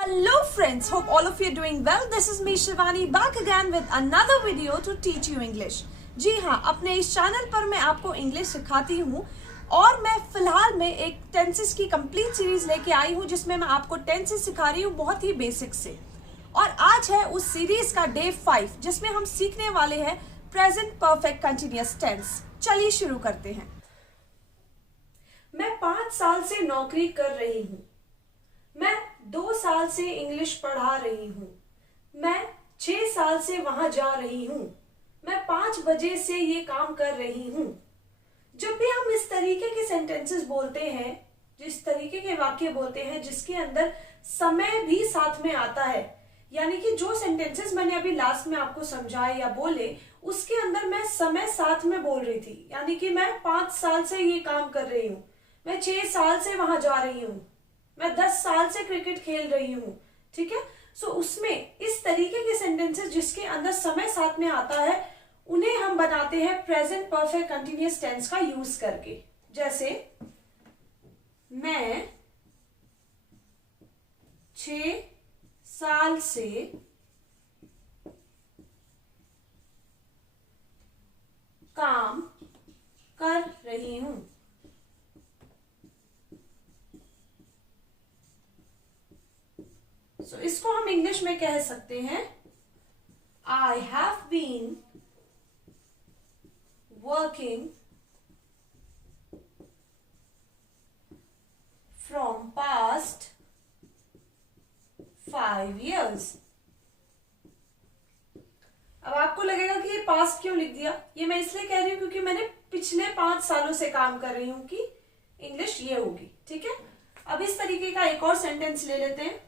Hello friends, hope all of you are doing well. This is me Shivani back again with another video to teach you English. जी हाँ, अपने इस channel पर मैं आपको English सिखाती हूँ और मैं फिलहाल में एक टेंसेस की कंप्लीट सीरीज लेके आई हूँ जिसमें मैं आपको टेंसेस सिखा रही हूँ बहुत ही बेसिक से। और आज है उस सीरीज का डे 5 जिसमें हम सीखने वाले हैं प्रेजेंट परफेक्ट कंटिन्यूअस टेंस। चलिए शुरू करते हैं। मैं 5 साल से नौकरी कर रही हूँ। मैं 2 साल से इंग्लिश पढ़ा रही हूँ। मैं 6 साल से वहां जा रही हूँ। मैं 5 बजे से ये काम कर रही हूँ। जब भी हम इस तरीके के सेंटेंसेस बोलते हैं, जिस तरीके के वाक्य बोलते हैं जिसके अंदर समय भी साथ में आता है, यानी कि जो सेंटेंसेस मैंने अभी लास्ट में आपको समझाए या बोले उसके अंदर मैं समय साथ में बोल रही थी, यानी कि मैं 5 साल से ये काम कर रही हूँ, मैं 6 साल से वहां जा रही हूँ, मैं 10 साल से क्रिकेट खेल रही हूँ। ठीक है, सो उसमें इस तरीके के सेंटेंसेस जिसके अंदर समय साथ में आता है उन्हें हम बनाते हैं प्रेजेंट परफेक्ट कंटिन्यूअस टेंस का यूज करके। जैसे मैं 6 साल से काम कर रही हूं। So, इसको हम इंग्लिश में कह सकते हैं I have been working from past 5 years। अब आपको लगेगा कि ये पास्ट क्यों लिख दिया? ये मैं इसलिए कह रही हूं क्योंकि मैंने पिछले 5 सालों से काम कर रही हूं कि इंग्लिश ये होगी। ठीक है, अब इस तरीके का एक और सेंटेंस ले लेते हैं।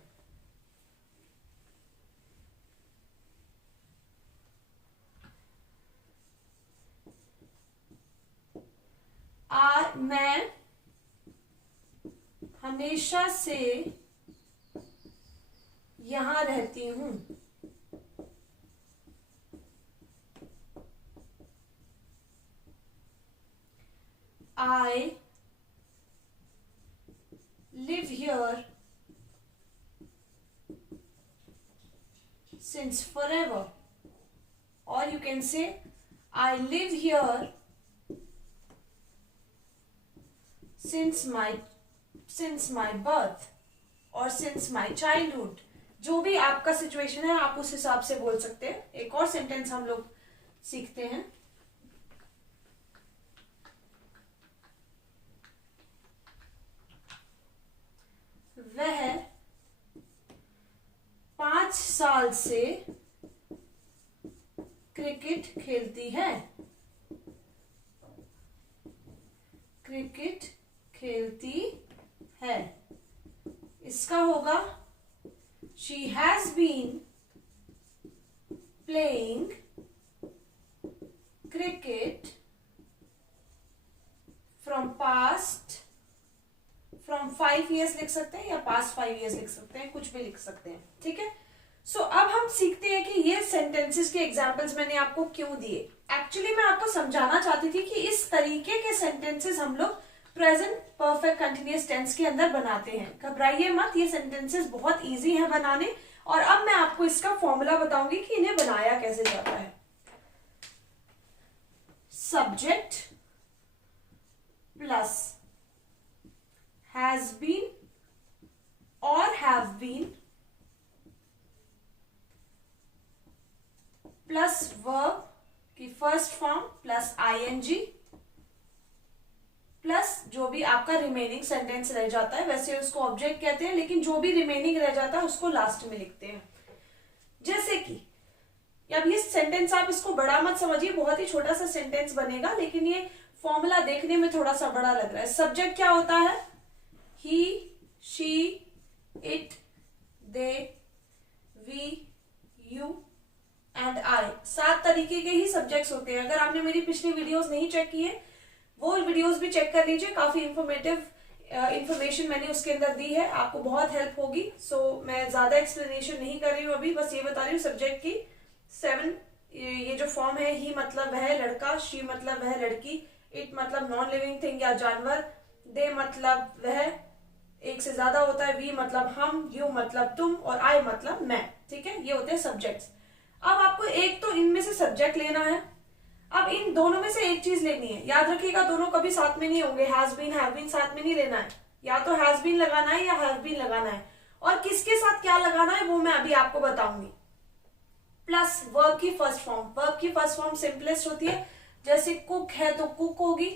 मैं हमेशा से यहां रहती हूं। I live here since forever, or you can say I live here since my birth और since my childhood। जो भी आपका सिचुएशन है आप उस हिसाब से बोल सकते हैं। एक और सेंटेंस हम लोग सीखते हैं। वह 5 साल से क्रिकेट खेलती है। क्रिकेट खेलती है, इसका होगा She has been playing cricket from 5 years लिख सकते हैं या past 5 years लिख सकते हैं, कुछ भी लिख सकते हैं। ठीक है, सो अब हम सीखते हैं कि ये सेंटेंसेस के एग्जाम्पल्स मैंने आपको क्यों दिए। एक्चुअली मैं आपको समझाना चाहती थी कि इस तरीके के सेंटेंसेस हम लोग प्रेजेंट परफेक्ट कंटिन्यूअस टेंस के अंदर बनाते हैं। घबराइए मत, ये सेंटेंसेस बहुत इजी हैं बनाने और अब मैं आपको इसका फॉर्मूला बताऊंगी कि इन्हें बनाया कैसे जाता है। सब्जेक्ट प्लस हैज बीन और हैव बीन प्लस वर्ब की first form plus ING plus जो भी आपका रिमेनिंग सेंटेंस रह जाता है, वैसे उसको ऑब्जेक्ट कहते हैं लेकिन जो भी रिमेनिंग रह जाता है उसको लास्ट में लिखते हैं। जैसे कि अब ये सेंटेंस आप इसको बड़ा मत समझिए, बहुत ही छोटा सा सेंटेंस बनेगा लेकिन ये फॉर्मूला देखने में थोड़ा सा बड़ा लग रहा है। सब्जेक्ट क्या होता है? He, she, it, they, we, you and I. 7 तरीके के ही सब्जेक्ट्स होते हैं। अगर आपने मेरी पिछली वीडियोस नहीं चेक की है वो वीडियोस भी चेक कर लीजिए, काफी इंफॉर्मेटिव इंफॉर्मेशन मैंने उसके अंदर दी है, आपको बहुत हेल्प होगी। सो मैं ज्यादा एक्सप्लेनेशन नहीं कर रही हूँ अभी, बस ये बता रही हूँ सब्जेक्ट की 7 ये जो फॉर्म है। ही मतलब है लड़का, शी मतलब है लड़की, इट मतलब नॉन लिविंग थिंग या जानवर, दे मतलब वह, एक से ज्यादा होता है, वी मतलब हम, यू मतलब तुम और आई मतलब मैं, ठीक है, ये होते हैं सब्जेक्ट्स। अब आपको एक तो इनमें से सब्जेक्ट लेना है, अब इन दोनों में से एक चीज लेनी है। याद रखिएगा दोनों कभी साथ में नहीं होंगे, हैज बीन साथ में नहीं लेना है, या तो हैज बीन लगाना है या हैव बीन लगाना है, और किसके साथ क्या लगाना है वो मैं अभी आपको बताऊंगी। प्लस वर्ब की फर्स्ट फॉर्म, वर्ब की फर्स्ट फॉर्म सिंपलेस्ट होती है, जैसे कुक है तो कुक होगी,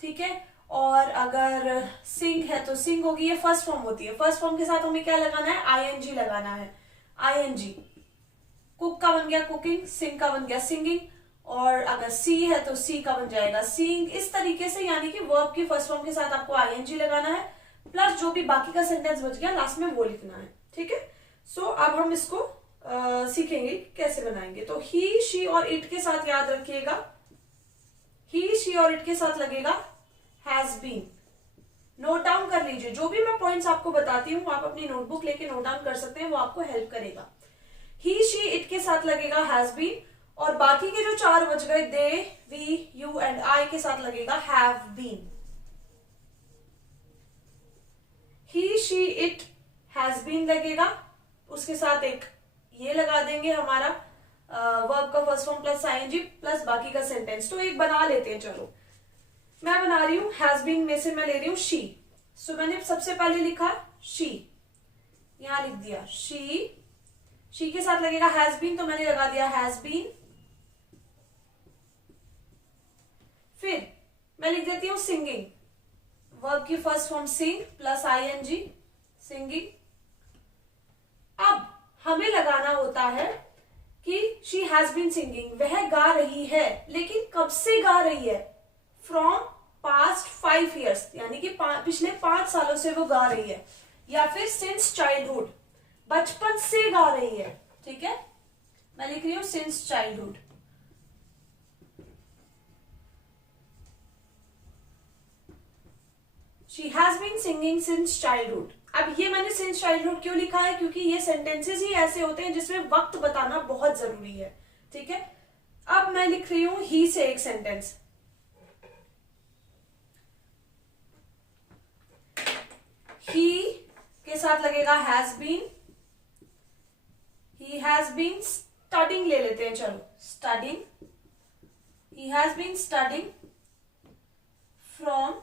ठीक है, और अगर सिंग है तो सिंग होगी, ये फर्स्ट फॉर्म होती है। फर्स्ट फॉर्म के साथ हमें क्या लगाना है, आईएनजी लगाना है, आईएनजी। कुक का बन गया कुकिंग, सिंग का बन गया सिंगिंग, और अगर सी है तो सी का बन जाएगा सीइंग। इस तरीके से यानी कि वर्ब की फर्स्ट फॉर्म के साथ आपको आईएनजी लगाना है, प्लस जो भी बाकी का सेंटेंस बच गया लास्ट में वो लिखना है, ठीक है। सो अब हम इसको सीखेंगे कैसे बनाएंगे। तो ही शी और इट के साथ याद रखिएगा, ही शी और इट के साथ लगेगा हैज बीन। नोट डाउन कर लीजिए, जो भी मैं पॉइंट्स आपको बताती हूँ आप अपनी नोटबुक लेके नोट डाउन कर सकते हैं, वो आपको हेल्प करेगा। ही शी इट के साथ लगेगा हैज बीन, और बाकी के जो चार बच गए they, we, you and I के साथ लगेगा have been. He she it has been लगेगा, उसके साथ एक ये लगा देंगे हमारा वर्ब का first form plus ING plus बाकी का सेंटेंस। तो एक बना लेते हैं, चलो मैं बना रही हूं, हैज बीन में से मैं ले रही हूं शी। सो मैंने सबसे पहले लिखा शी, यहां लिख दिया शी, शी के साथ लगेगा हैज बीन तो मैंने लगा दिया हैज बीन। फिर मैं लिख देती हूं सिंगिंग, वर्ब की फर्स्ट फॉर्म सिंग प्लस आईएनजी, सिंगिंग। अब हमें लगाना होता है कि शी हैज बीन सिंगिंग, वह गा रही है, लेकिन कब से गा रही है, फ्रॉम पास्ट 5 years, यानी कि पिछले 5 सालों से वो गा रही है, या फिर सिंस चाइल्डहुड, बचपन से गा रही है, ठीक है। मैं लिख रही हूं since childhood. She has been singing since childhood. अब ये मैंने सिंस चाइल्डहुड क्यों लिखा है, क्योंकि ये सेंटेंसेस ही ऐसे होते हैं जिसमें वक्त बताना बहुत जरूरी है, ठीक है। अब मैं लिख रही हूं ही से एक सेंटेंस, ही के साथ लगेगा has been, he has been studying ले लेते हैं, चलो studying, he has been studying from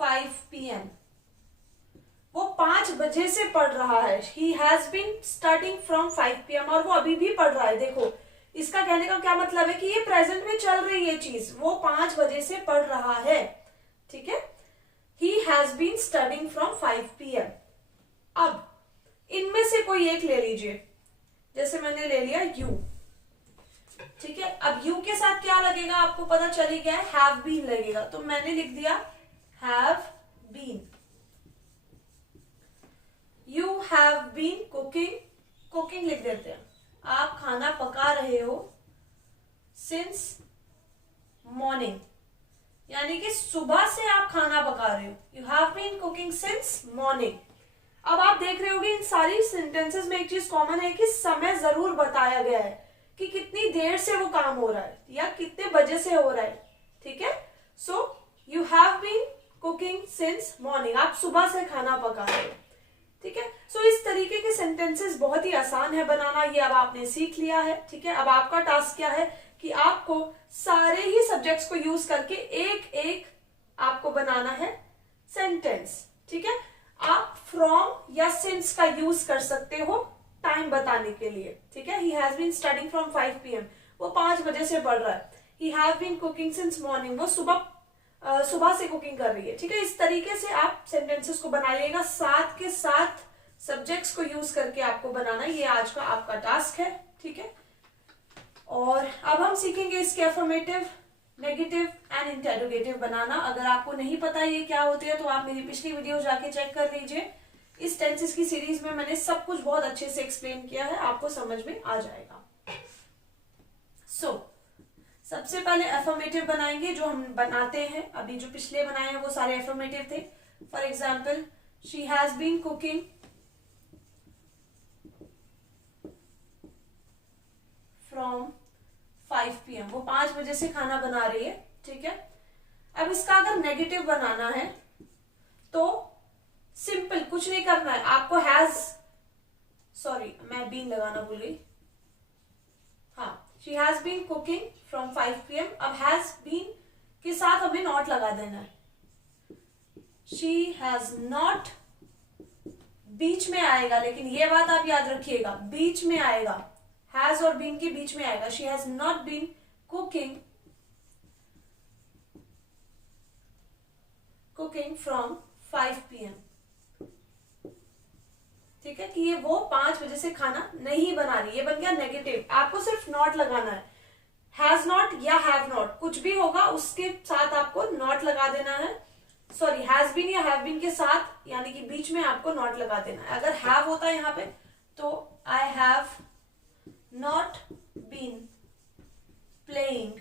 5 PM, वो 5 बजे से पढ़ रहा है। He has been starting from 5 PM, और वो अभी भी पढ़ रहा है। देखो इसका कहने का क्या मतलब है कि ये प्रेजेंट में चल रही है चीज, वो 5 बजे से पढ़ रहा है, ठीक है। He has been studying from 5 PM। अब इनमें से कोई एक ले लीजिए, जैसे मैंने ले लिया यू, ठीक है। अब यू के साथ क्या लगेगा आपको पता चली गया, हैव बीन लगेगा, तो मैंने लिख दिया have been. You have been cooking, cooking लिख देते हैं, आप खाना पका रहे हो सिंस मॉर्निंग, यानी कि सुबह से आप खाना पका रहे हो। You have been cooking since morning. अब आप देख रहे होगे इन सारी सेंटेंसेस में एक चीज कॉमन है कि समय जरूर बताया गया है कि कितनी देर से वो काम हो रहा है या कितने बजे से हो रहा है, ठीक है। So you have been cooking since morning, आप सुबह से खाना पका रहे हो, ठीक है। सो इस तरीके के सेंटेंसेस बहुत ही आसान है बनाना, ये अब आपने सीख लिया है, ठीक है। अब आपका टास्क क्या है कि आपको सारे ही सब्जेक्ट्स को यूज करके एक एक आपको बनाना है सेंटेंस, ठीक है। आप फ्रॉम या सिंस का यूज कर सकते हो टाइम बताने के लिए, ठीक है। He has been studying from 5 PM, वो 5 बजे से पढ़ रहा है। He have been cooking since morning, वो सुबह से कुकिंग कर रही है, ठीक है। इस तरीके से आप सेंटेंसेस को बनाइएगा, साथ के साथ सब्जेक्ट्स को यूज करके आपको बनाना, ये आज का आपका टास्क है, ठीक है। और अब हम सीखेंगे इसके अफर्मेटिव, नेगेटिव एंड इंटेरोगेटिव बनाना। अगर आपको नहीं पता ये क्या होते हैं तो आप मेरी पिछली वीडियो जाके चेक कर लीजिए। इस टेंसेस की सीरीज में मैंने सब कुछ बहुत अच्छे से एक्सप्लेन किया है, आपको समझ में आ जाएगा। सबसे पहले अफर्मेटिव बनाएंगे, जो हम बनाते हैं अभी, जो पिछले बनाए हैं वो सारे अफर्मेटिव थे। For example she has been cooking from 5 PM, वो 5 बजे से खाना बना रही है, ठीक है। अब इसका अगर नेगेटिव बनाना है तो सिंपल कुछ नहीं करना है आपको, हैज, सॉरी मैं बीन लगाना भूल गई, हाँ, she has been cooking from 5 PM। अब हैज बीन के साथ हमें नॉट लगा देना है, शी हैज नॉट, बीच में आएगा, लेकिन ये बात आप याद रखिएगा, बीच में आएगा, हैज और बीन के बीच में आएगा। She has not been cooking from 5 PM। ठीक है, कि ये वो 5 बजे से खाना नहीं बना रही, ये बन गया नेगेटिव। आपको सिर्फ नॉट लगाना है, हैज नॉट या हैव नॉट कुछ भी होगा उसके साथ आपको नॉट लगा देना है, सॉरी हैज बीन या हैव बीन के साथ यानी कि बीच में आपको नॉट लगा देना है। अगर हैव होता है यहाँ पे तो I have not been playing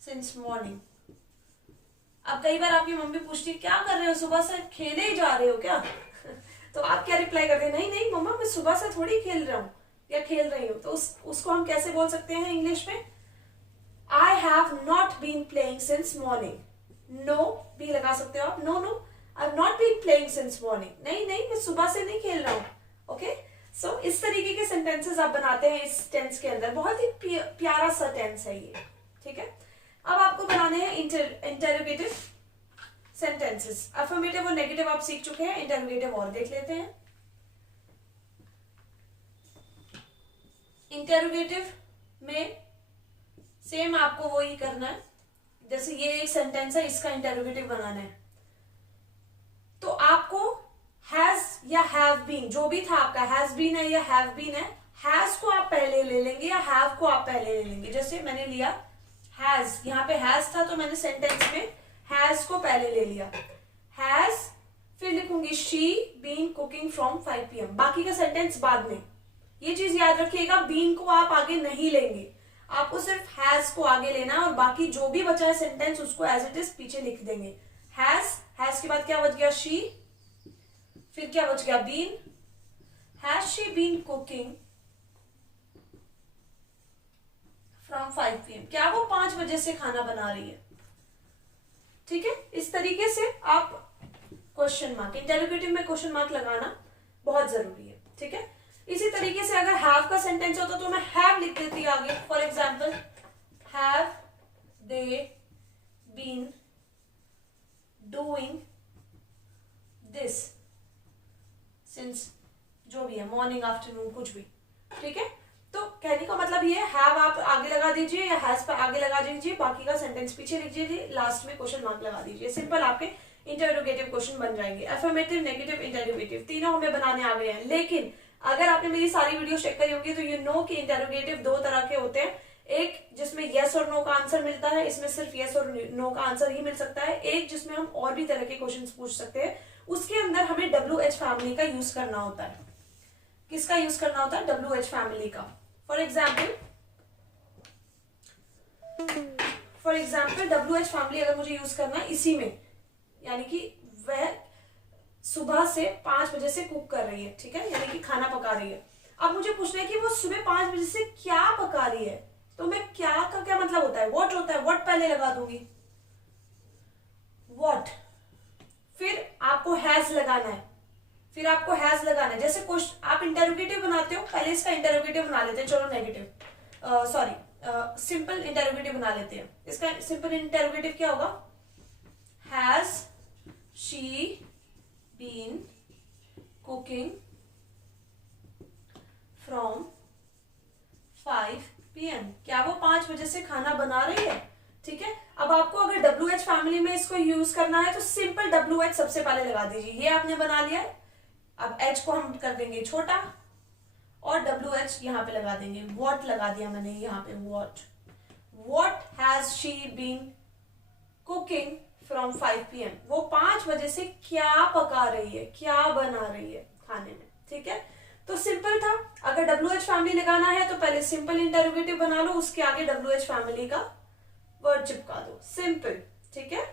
since morning. अब कई बार आपकी मम्मी पूछती है क्या कर रहे हो, सुबह से खेले ही जा रहे हो क्या तो आप क्या रिप्लाई करते हैं, नहीं नहीं मम्मा मैं सुबह से थोड़ी खेल रहा हूं या खेल रही हूं। तो उसको हम कैसे बोल सकते हैं इंग्लिश में, I have not been playing since morning. No भी लगा सकते हो आप, no no I have not been playing since morning, नहीं नहीं मैं सुबह से नहीं खेल रहा हूं। ओके, सो इस तरीके के सेंटेंसेस आप बनाते हैं इस टेंस के अंदर, बहुत ही प्यारा सा टेंस है ये। ठीक है, अब आपको बनाने हैं इंटरोगेटिव सेंटेंसेस। अफर्मेटिव और नेगेटिव आप सीख चुके हैं, इंटरोगेटिव और देख लेते हैं। इंटरोगेटिव में सेम आपको वो ही करना है, जैसे ये एक सेंटेंस है इसका इंटरोगेटिव बनाना है, तो आपको हैज या हैव बीन जो भी था आपका, हैज बीन है या हैव बीन है, हैज को आप पहले ले लेंगे या हैव को आप पहले ले लेंगे। जैसे मैंने लिया हैज, यहाँ पे हैज था तो मैंने सेंटेंस में हैज को पहले ले लिया, हैज, फिर लिखूंगी she been cooking from 5 PM, बाकी का सेंटेंस बाद में। ये चीज याद रखिएगा, बीन को आप आगे नहीं लेंगे, आपको सिर्फ हैज को आगे लेना और बाकी जो भी बचा है सेंटेंस उसको एज इट इज पीछे लिख देंगे। हैज के बाद क्या बच गया, शी, फिर क्या बच गया, been, has she been cooking from 5 PM, क्या वो 5 बजे से खाना बना रही है। ठीक है, इस तरीके से आप क्वेश्चन मार्क, इंटरोगेटिव में क्वेश्चन मार्क लगाना बहुत जरूरी है। ठीक है, इसी तरीके से अगर हैव का सेंटेंस होता तो मैं हैव लिख देती आगे। For example, have they been doing this since, जो भी है, मॉर्निंग आफ्टरनून कुछ भी। ठीक है, तो कहने का मतलब ये हैव आप आगे लगा दीजिए या हैज पर आगे लगा दीजिए, बाकी का सेंटेंस पीछे लिख दीजिए, लास्ट में क्वेश्चन मार्क लगा दीजिए। सिंपल आपके इंटरोगेटिव क्वेश्चन बन जाएंगे। अफर्मेटिव, नेगेटिव, इंटरोगेटिव तीनों हमें बनाने आ गए हैं। लेकिन अगर आपने मेरी सारी वीडियो चेक करी होगी तो यू नो कि इंटरोगेटिव 2 तरह के होते हैं, एक जिसमें यस और नो का आंसर मिलता है, इसमें सिर्फ यस और नो का आंसर ही मिल सकता है, एक जिसमें हम और भी तरह के क्वेश्चन पूछ सकते हैं, उसके अंदर हमें WH फैमिली का यूज करना होता है। किसका यूज करना होता है, WH फैमिली का। फॉर एग्जाम्पल WH फैमिली अगर मुझे यूज करना है इसी में, यानी कि वह सुबह से 5 बजे से कुक कर रही है, ठीक है, यानी कि खाना पका रही है। अब मुझे पूछना है कि वो सुबह 5 बजे से क्या पका रही है, तो मैं क्या का क्या मतलब होता है, व्हाट होता है, व्हाट पहले लगा दूंगी, व्हाट, फिर आपको हैज लगाना है, जैसे क्वेश्चन आप इंटरोगेटिव बनाते हो, पहले इसका इंटरोगेटिव बना लेते हैं, चलो नेगेटिव, सॉरी सिंपल इंटरोगेटिव बना लेते हैं। इसका सिंपल इंटरोगेटिव क्या होगा, has she been cooking from 5 PM, क्या वो 5 बजे से खाना बना रही है। ठीक है, अब आपको अगर WH फैमिली में इसको यूज करना है तो सिंपल WH सबसे पहले लगा दीजिए, ये आपने बना लिया है। अब H को हम कर देंगे छोटा और WH यहाँ पे लगा देंगे, what लगा दिया मैंने यहाँ पे, what has she been cooking from 5 PM, वो 5 बजे से क्या पका रही है, क्या बना रही है खाने में। ठीक है, तो सिंपल था। अगर WH फैमिली लगाना है तो पहले सिंपल इंटरोगेटिव बना लो, उसके आगे WH फैमिली का वर्ड चिपका दो, सिंपल। ठीक है,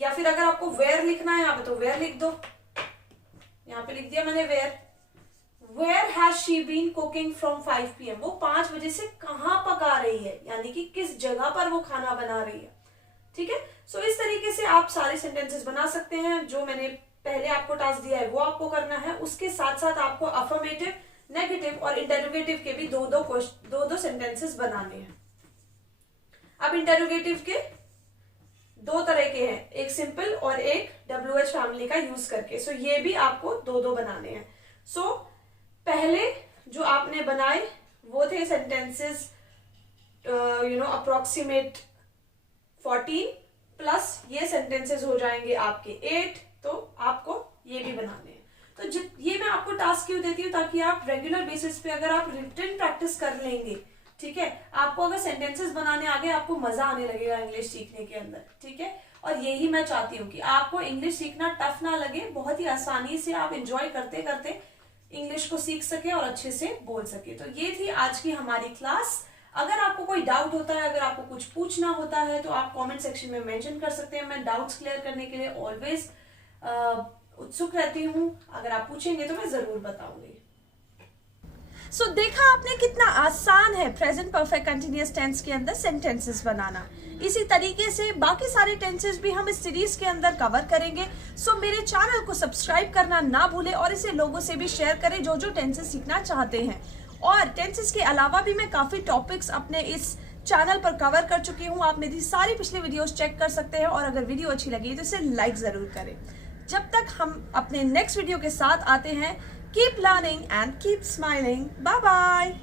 या फिर अगर आपको वेयर लिखना है यहाँ पे तो वेयर लिख दो, यहाँ पे लिख दिया मैंने where has she been cooking from 5 PM, वो 5 बजे से कहाँ पका रही है, यानी कि किस जगह पर वो खाना बना रही है। ठीक है, सो इस तरीके से आप सारे सेंटेंसेस बना सकते हैं। जो मैंने पहले आपको टास्क दिया है वो आपको करना है। उसके साथ साथ आपको अफर्मेटिव, नेगेटिव और इंटरोगेटिव के भी दो सेंटेंसेस बनाने हैं। अब इंटरोगेटिव के दो तरह के हैं, एक सिंपल और एक WH फैमिली का यूज करके। सो ये भी आपको दो बनाने हैं। सो पहले जो आपने बनाए वो थे सेंटेंसेस अप्रोक्सीमेट 14 प्लस ये सेंटेंसेस हो जाएंगे आपके 8। तो आपको ये भी बनाने हैं। तो ये मैं आपको टास्क क्यों देती हूँ, ताकि आप रेगुलर बेसिस पे अगर आप रिटन प्रैक्टिस कर लेंगे, ठीक है, आपको अगर सेंटेंसेस बनाने आ गए आपको मजा आने लगेगा इंग्लिश सीखने के अंदर, ठीक है। और यही मैं चाहती हूँ कि आपको इंग्लिश सीखना टफ ना लगे, बहुत ही आसानी से आप एंजॉय करते करते इंग्लिश को सीख सके और अच्छे से बोल सके। तो ये थी आज की हमारी क्लास। अगर आपको कोई डाउट होता है, अगर आपको कुछ पूछना होता है तो आप कमेंट सेक्शन में मेंशन कर सकते हैं। मैं डाउट्स क्लियर करने के लिए ऑलवेज उत्सुक रहती हूँ। अगर आप पूछेंगे तो मैं जरूर बताऊंगी। सो देखा आपने कितना आसान है प्रेजेंट परफेक्ट कंटिन्यूअस टेंस के अंदर सेंटेंसेस बनाना। इसी तरीके से बाकी सारे टेंसेस भी हम इस सीरीज के अंदर कवर करेंगे। सो मेरे चैनल को सब्सक्राइब करना ना भूलें और इसे लोगों से भी शेयर करें जो जो टेंसेस सीखना चाहते हैं। और टेंसेस के अलावा भी मैं काफी टॉपिक्स अपने इस चैनल पर कवर कर चुकी हूँ। आप मेरी सारी पिछली वीडियोस चेक कर सकते हैं और अगर वीडियो अच्छी लगी तो इसे लाइक जरूर करें। जब तक हम अपने नेक्स्ट वीडियो के साथ आते हैं, keep learning and keep smiling. Bye bye.